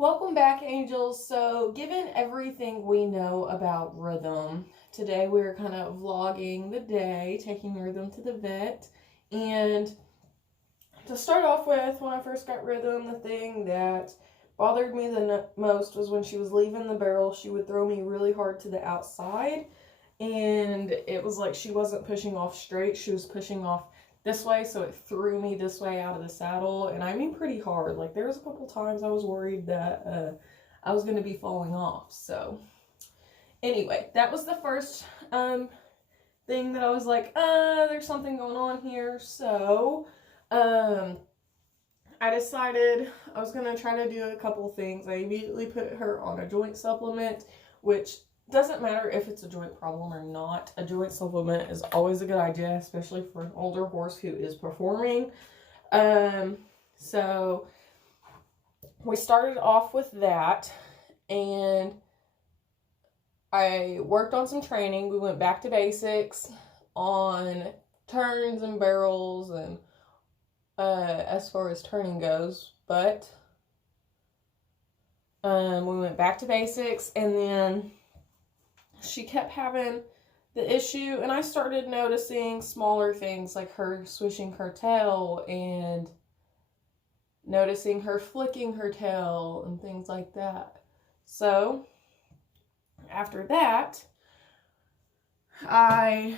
Welcome back, angels. So, given everything we know about rhythm, today we're kind of vlogging the day, taking Rhythm to the vet. And to start off with, when I first got Rhythm, the thing that bothered me the most was when she was leaving the barrel, she would throw me really hard to the outside. And it was like she wasn't pushing off straight, she was pushing off this way, so it threw me this way out of the saddle, and I mean pretty hard. Like, there was a couple times I was worried that I was going to be falling off. So anyway, that was the first thing that I was like, there's something going on here. So I decided I was going to try to do a couple things. I immediately put her on a joint supplement, which doesn't matter if it's a joint problem or not. A joint supplement is always a good idea, especially for an older horse who is performing. So we started off with that, and I worked on some training. We went back to basics on turns and barrels and as far as turning goes, but we went back to basics, and then she kept having the issue, and I started noticing smaller things like her swishing her tail and noticing her flicking her tail and things like that. So after that, I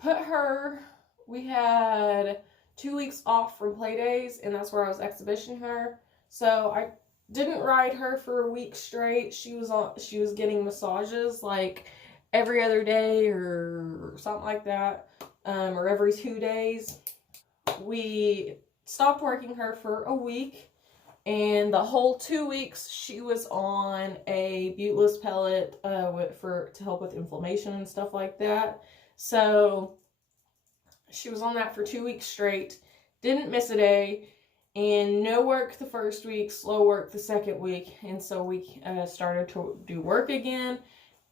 put her, we had 2 weeks off from play days, and that's where I was exhibitioning her. So I didn't ride her for a week straight. She was getting massages like every other day or something like that, or every 2 days. We stopped working her for a week, and the whole 2 weeks she was on a buteless pellet to help with inflammation and stuff like that. So she was on that for 2 weeks straight, didn't miss a day, and no work the first week, slow work the second week. And so we started to do work again.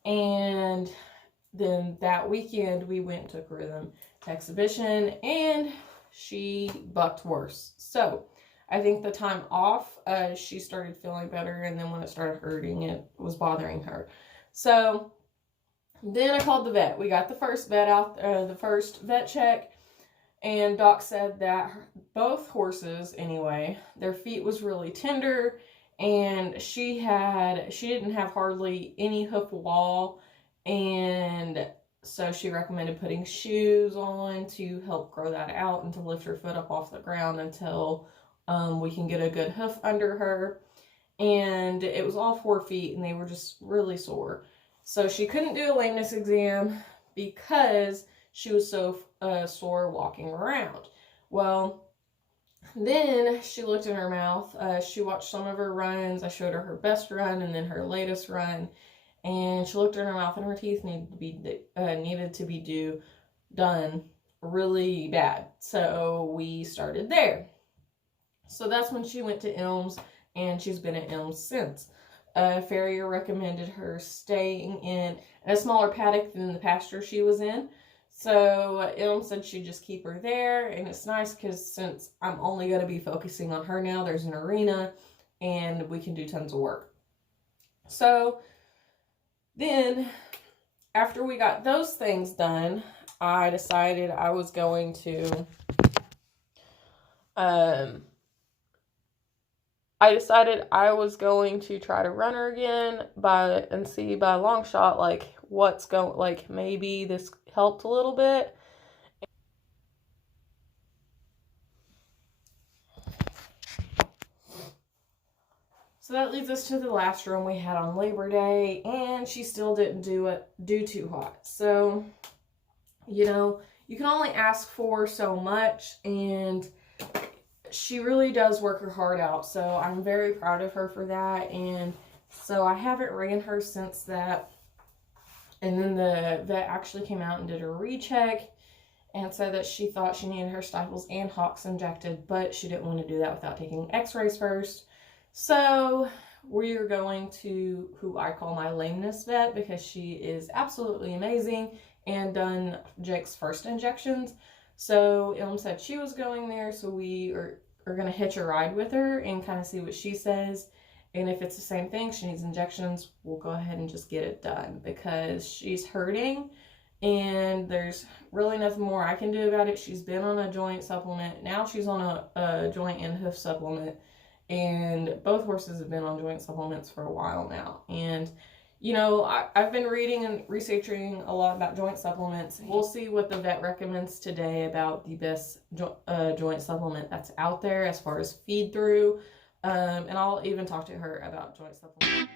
And then that weekend we went and took Rhythm to exhibition, and she bucked worse. So I think the time off, she started feeling better, and then when it started hurting, it was bothering her. So then I called the vet. We got the first vet check, and doc said that both horses, anyway, their feet was really tender, and she didn't have hardly any hoof wall, and so she recommended putting shoes on to help grow that out and to lift her foot up off the ground until we can get a good hoof under her. And it was all 4 feet, and they were just really sore. So she couldn't do a lameness exam because she was so sore walking around. Well, then she looked in her mouth. She watched some of her runs. I showed her best run and then her latest run, and she looked in her mouth, and her teeth needed to be done really bad. So we started there. So that's when she went to ILMS, and she's been at ILMS since. Farrier recommended her staying in a smaller paddock than the pasture she was in. So ILM said she'd just keep her there, and it's nice because since I'm only going to be focusing on her now, there's an arena, and we can do tons of work. So then, after we got those things done, I decided I was going to, try to run her again and see by a long shot, like, maybe this helped a little bit. So that leads us to the last run we had on Labor Day, and she still didn't do too hot. So, you know, you can only ask for so much, and she really does work her heart out. So I'm very proud of her for that. And so I haven't ran her since that. And then the vet actually came out and did a recheck and said that she thought she needed her stifles and hocks injected, but she didn't want to do that without taking x-rays first. So we're going to who I call my lameness vet, because she is absolutely amazing and done Jake's first injections. So Ilm said she was going there, so we are going to hitch a ride with her and kind of see what she says. And if it's the same thing, she needs injections, we'll go ahead and just get it done, because she's hurting and there's really nothing more I can do about it. She's been on a joint supplement. Now she's on a joint and hoof supplement. And both horses have been on joint supplements for a while now. And, you know, I've been reading and researching a lot about joint supplements. We'll see what the vet recommends today about the best joint supplement that's out there as far as feed through. And I'll even talk to her about joint supplements.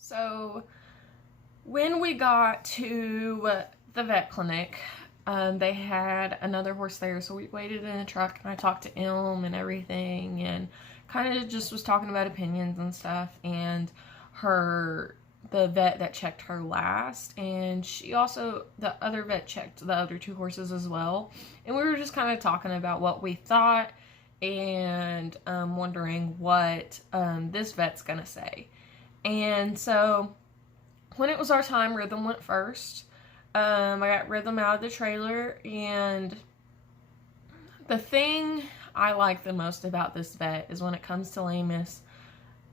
So when we got to the vet clinic, they had another horse there, so we waited in the truck, and I talked to Ilm and everything, and kind of just was talking about opinions and stuff. And the vet that checked her last, and the other vet checked the other two horses as well, and we were just kind of talking about what we thought and wondering what this vet's gonna say. And so when it was our time, Rhythm went first. I got Rhythm out of the trailer, and the thing I like the most about this vet is when it comes to lameness,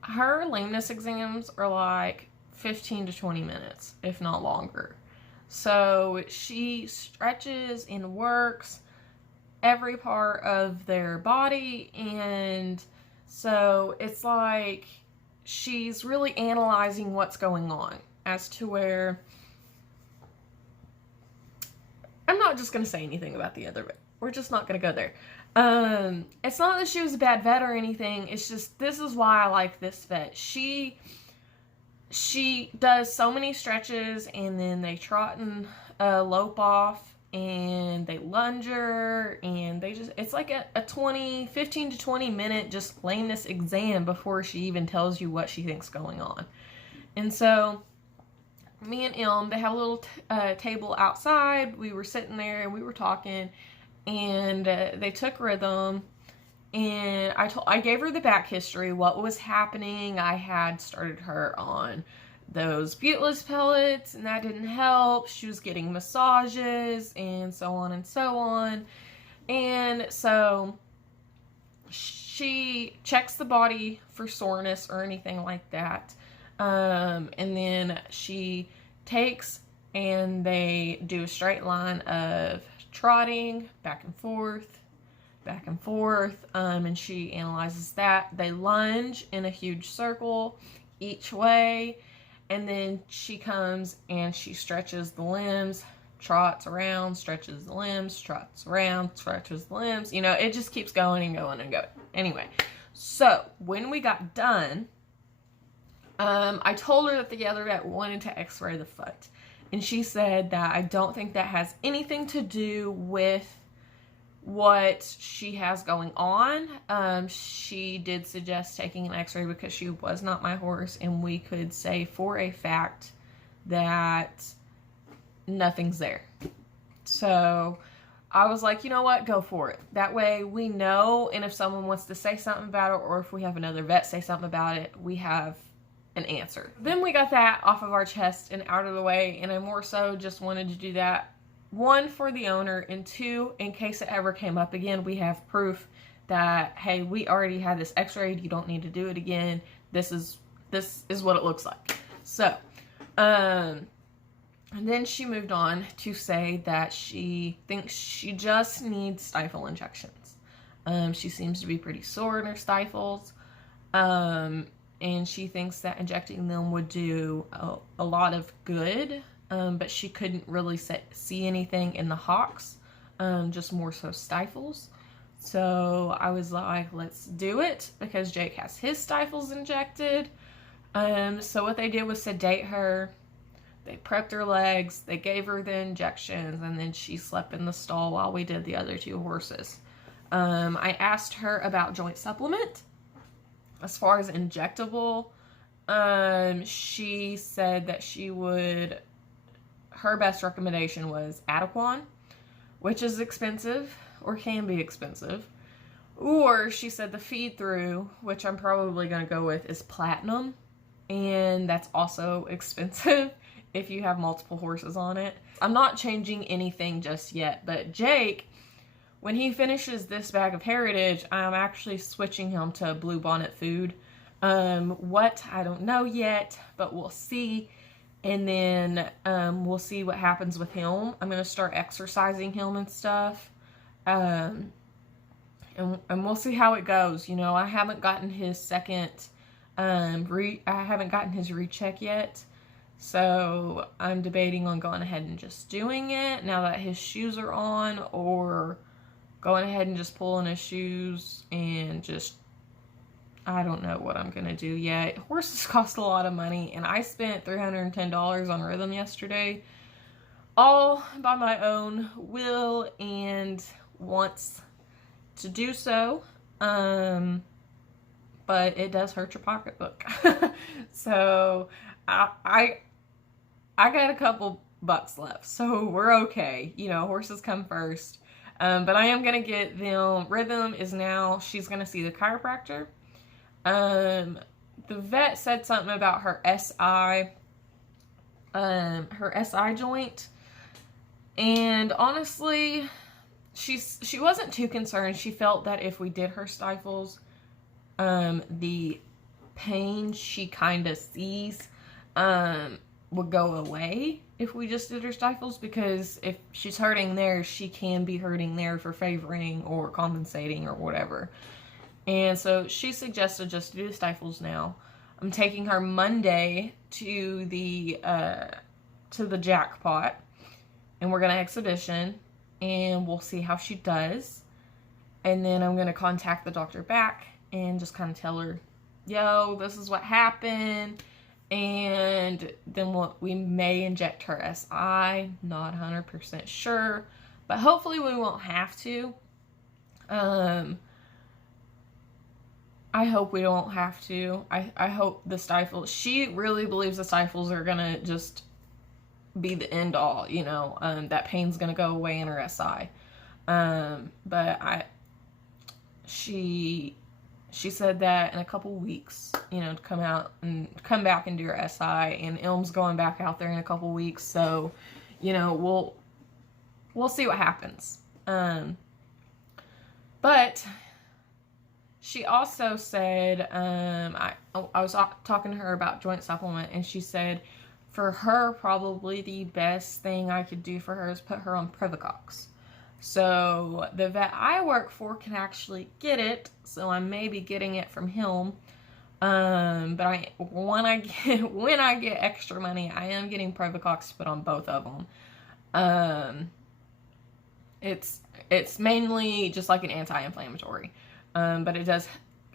her lameness exams are like 15 to 20 minutes, if not longer. So she stretches and works every part of their body, and so it's like she's really analyzing what's going on, as to where I'm not just going to say anything about the other vet. We're just not going to go there. It's not that she was a bad vet or anything. It's just, this is why I like this vet. She does so many stretches, and then they trot and lope off, and they lunge her, and it's like a 15 to 20 minute just lameness exam before she even tells you what she thinks going on. And so me and Ilm, they have a little table outside. We were sitting there and we were talking, and they took Rhythm, and I gave her the back history, what was happening. I had started her on those buteless pellets, and that didn't help. She was getting massages and so on and so on. And so she checks the body for soreness or anything like that. And then she takes, and they do a straight line of trotting back and forth, and she analyzes that. They lunge in a huge circle each way, and then she comes and she stretches the limbs, trots around, stretches the limbs, trots around, stretches the limbs. You know, it just keeps going and going and going. Anyway, so when we got done, I told her that the other vet wanted to x-ray the foot, and she said that I don't think that has anything to do with what she has going on. She did suggest taking an x-ray because she was not my horse, and we could say for a fact that nothing's there. So I was like, you know what, go for it. That way we know, and if someone wants to say something about it, or if we have another vet say something about it, we have an answer. Then we got that off of our chest and out of the way, and I more so just wanted to do that, one, for the owner, and two, in case it ever came up again, we have proof that, hey, we already had this x-rayed, you don't need to do it again, this is what it looks like. So and then she moved on to say that she thinks she just needs stifle injections. She seems to be pretty sore in her stifles, and she thinks that injecting them would do a lot of good, but she couldn't really see anything in the hocks, just more so stifles. So I was like, let's do it, because Jake has his stifles injected. So what they did was sedate her. They prepped her legs, they gave her the injections, and then she slept in the stall while we did the other two horses. I asked her about joint supplement. As far as injectable, she said that her best recommendation was Adequan, which is expensive, or can be expensive. Or she said the feed through, which I'm probably going to go with, is Platinum, and that's also expensive if you have multiple horses on it. I'm not changing anything just yet, but Jake, when he finishes this bag of Heritage, I'm actually switching him to Blue Bonnet food. What? I don't know yet, but we'll see. And then we'll see what happens with him. I'm going to start exercising him and stuff. And we'll see how it goes. You know, I haven't gotten his second, I haven't gotten his recheck yet. So I'm debating on going ahead and just doing it now that his shoes are on, or going ahead and just pulling his shoes and just, I don't know what I'm going to do yet. Horses cost a lot of money, and I spent $310 on Rhythm yesterday, all by my own will and wants to do so. But it does hurt your pocketbook. So I got a couple bucks left, so we're okay. You know, horses come first. But I am going to get them. Rhythm is now, she's going to see the chiropractor. The vet said something about her SI joint. And honestly, she wasn't too concerned. She felt that if we did her stifles, the pain she kind of sees would go away if we just did her stifles, because if she's hurting there, she can be hurting there for favoring or compensating or whatever. And so she suggested just to do the stifles now. I'm taking her Monday to the Jackpot, and we're gonna exhibition, and we'll see how she does. And then I'm gonna contact the doctor back and just kind of tell her, yo, this is what happened. And then we may inject her SI, not 100% sure, but hopefully we won't have to. I hope we don't have to. I hope the stifles, she really believes the stifles are gonna just be the end all, you know, that pain's gonna go away in her SI. But she said that in a couple weeks, you know, to come back and do her SI, and Ilm's going back out there in a couple weeks, so, you know, we'll see what happens. But she also said, I was talking to her about joint supplement, and she said for her, probably the best thing I could do for her is put her on Privicox. So the vet I work for can actually get it, so I may be getting it from him. But when I get extra money, I am getting Privicox to put on both of them. It's mainly just like an anti-inflammatory, but it does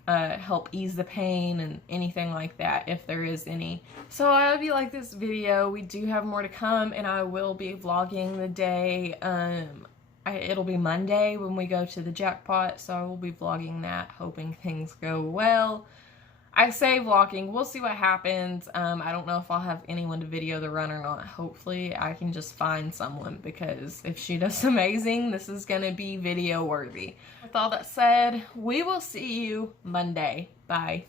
help ease the pain and anything like that if there is any. So I hope you like this video. We do have more to come, and I will be vlogging the day it'll be Monday when we go to the jackpot, so I will be vlogging that, hoping things go well. I say vlogging, we'll see what happens. I don't know if I'll have anyone to video the run or not. Hopefully I can just find someone, because if she does amazing, this is gonna be video worthy. With all that said, we will see you Monday. Bye.